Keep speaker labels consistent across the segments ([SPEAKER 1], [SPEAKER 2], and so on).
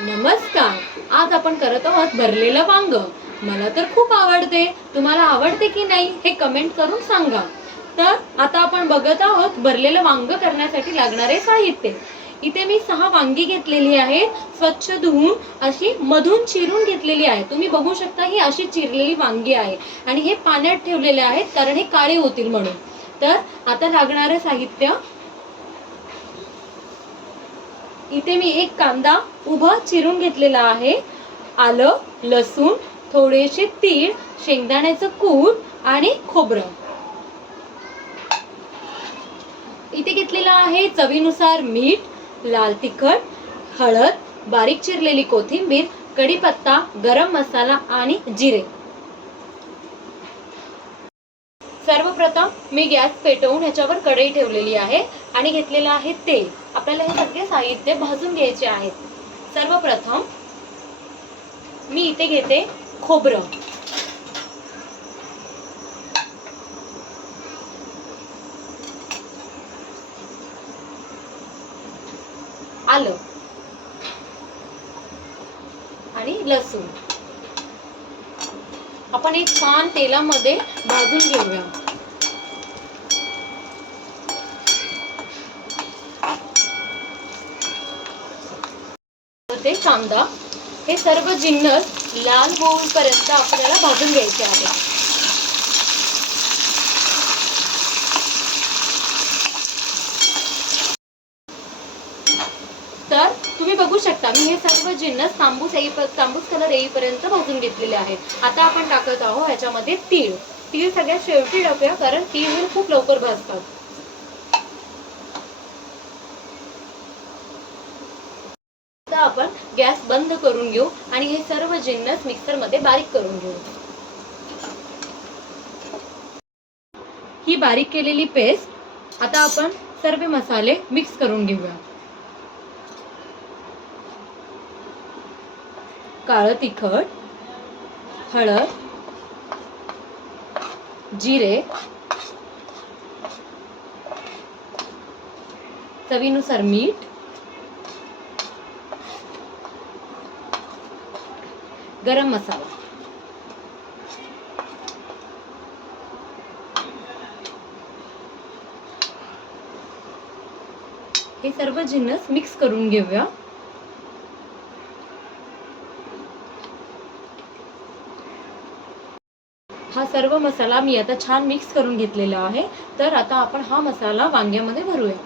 [SPEAKER 1] नमस्कार. आज आपण करत आहोत भरलेलं वांग. मला तर खूप आवडते. तुम्हाला आवडते की नाही हे कमेंट करून सांगा. तर आता आपण बघत आहोत भरलेलं वांग करण्यासाठी लागणारे साहित्य. इथे मी सहा वांगी घेतलेली आहेत. स्वच्छ धुवून अशी मधून चिरून घेतलेली आहे. तुम्ही बघू शकता ही अशी चिरलेली वांगी आहे. आणि हे पाण्यात ठेवलेले आहेत कारण हे काळे होतील म्हणून. तर आता लागणारं साहित्य इथे मी एक कांदा उभा चिरून घेतलेला आहे. आलं लसूण थोडेसे तीळ शेंगदाण्याचं कूट आणि खोबरं. इथे घेतलेलं आहे चवीनुसार मीठ लाल तिखट हळद बारीक चिरलेली कोथिंबीर कढीपत्ता गरम मसाला आणि जिरे. सर्वप्रथम मी गॅस पेटवून ह्याच्यावर कढई ठेवलेली आहे. आणि घेतलेलं आहे तेल आपल्याला हे सगळे साहित्य भाजून घ्यायचे आहेत. सर्वप्रथम मी इथे घेते खोबरं. आलं. आणि लसूण. आपण एक छान तेलामध्ये भाजून घेऊया. कांदा हे सर्व जिन्नस लाल होऊपर्यंत आपल्याला भाजून घ्यायचे आहे. तर तुम्ही बघू शकता मी हे सर्व जिन्नस तांबूस येई तांबूस कलर येईपर्यंत भाजून घेतलेले आहेत आता आपण टाकत आहोत ह्याच्यामध्ये तीळ. तीळ सगळ्यात शेवटी टाकूया कारण तीळ खूप लवकर भाजतात. आपण गॅस बंद करून घेऊ आणि हे सर्व जिन्नस मिक्सरमध्ये बारीक करून घेऊ. ही बारीक केलेली पेस्ट आता आपण सर्व मसाले मिक्स करून घेऊया. काळं तिखट हळद जिरे चवीनुसार मीठ गरम मसाला. हे सर्व जिन्नस मिक्स करून घेऊया. हा सर्व मसाला मी आता छान मिक्स करून घेतलेला आहे. तर आता आपण हा मसाला वांग्यामध्ये भरूया.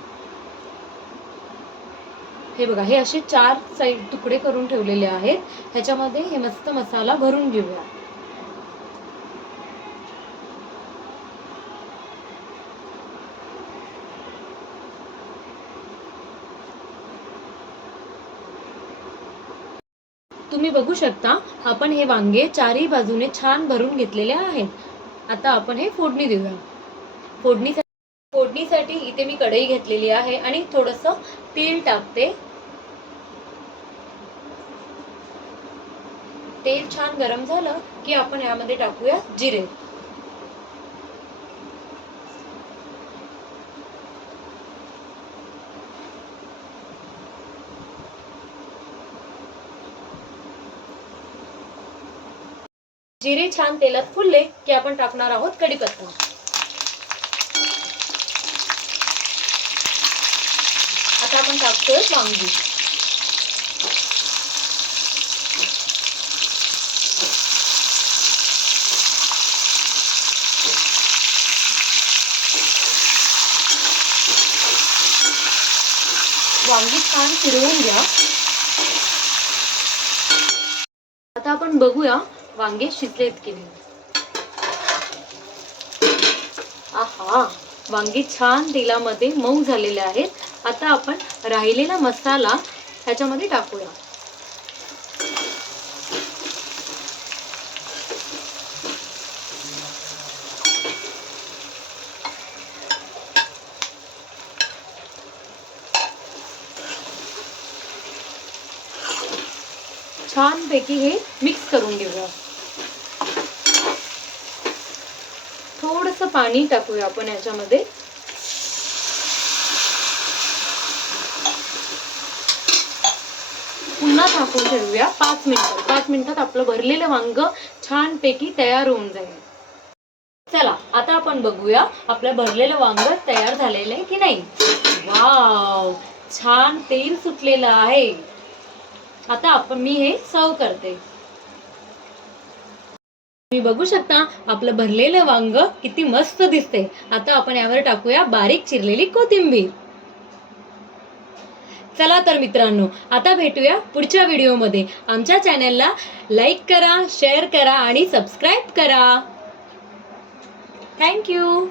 [SPEAKER 1] हे बघा हे असे चार साईड तुकडे करून ठेवलेले आहेत. ह्याच्यामध्ये हे मस्त मसाला भरून घेऊया. तुम्ही बघू शकता आपण हे वांगे चारही बाजूने छान भरून घेतलेले आहेत. आता आपण हे फोडणी देऊया. फोडणीसाठी फोडणीसाठी इथे मी कढई घेतलेली आहे आणि थोडंसं तेल टाकते. तेल छान गरम झालं की आपण यामध्ये टाकूया जिरे. जिरे छान तेलात फुलले की आपण टाकणार आहोत कढीपत्ता. आता आपण टाकतोय वांगी. वांगी छान फिरवून घ्या. आता आपण बघूया वांगे शिजलेत की नाही. आहा वांगी छान तेलामध्ये मऊ झालेले आहेत. आता आपण राहिलेला मसाला ह्याच्यामध्ये टाकूया. छानपैकी हे मिक्स करून घेऊया. थोडस पाणी टाकूया आपण याच्यामध्ये. पुन्हा झाकून ठेवूया पाच मिनिटं. पाच मिनिटात आपलं भरलेलं वांग छानपैकी तयार होऊन जाईल. चला आता आपण बघूया आपलं भरलेलं वांग तयार झालेलं आहे की नाही. वाव! छान तेल सुटलेलं आहे. आता आपण मी हे सर्व करते. तुम्ही बघू शकता आपलं भरलेलं वांग किती मस्त दिसते आता आपण यावर टाकूया बारीक चिरलेली कोथिंबीर. चला तर मित्रांनो आता भेटूया पुढच्या व्हिडिओमध्ये. आमच्या चॅनलला लाईक करा शेअर करा आणि सबस्क्राईब करा. थँक्यू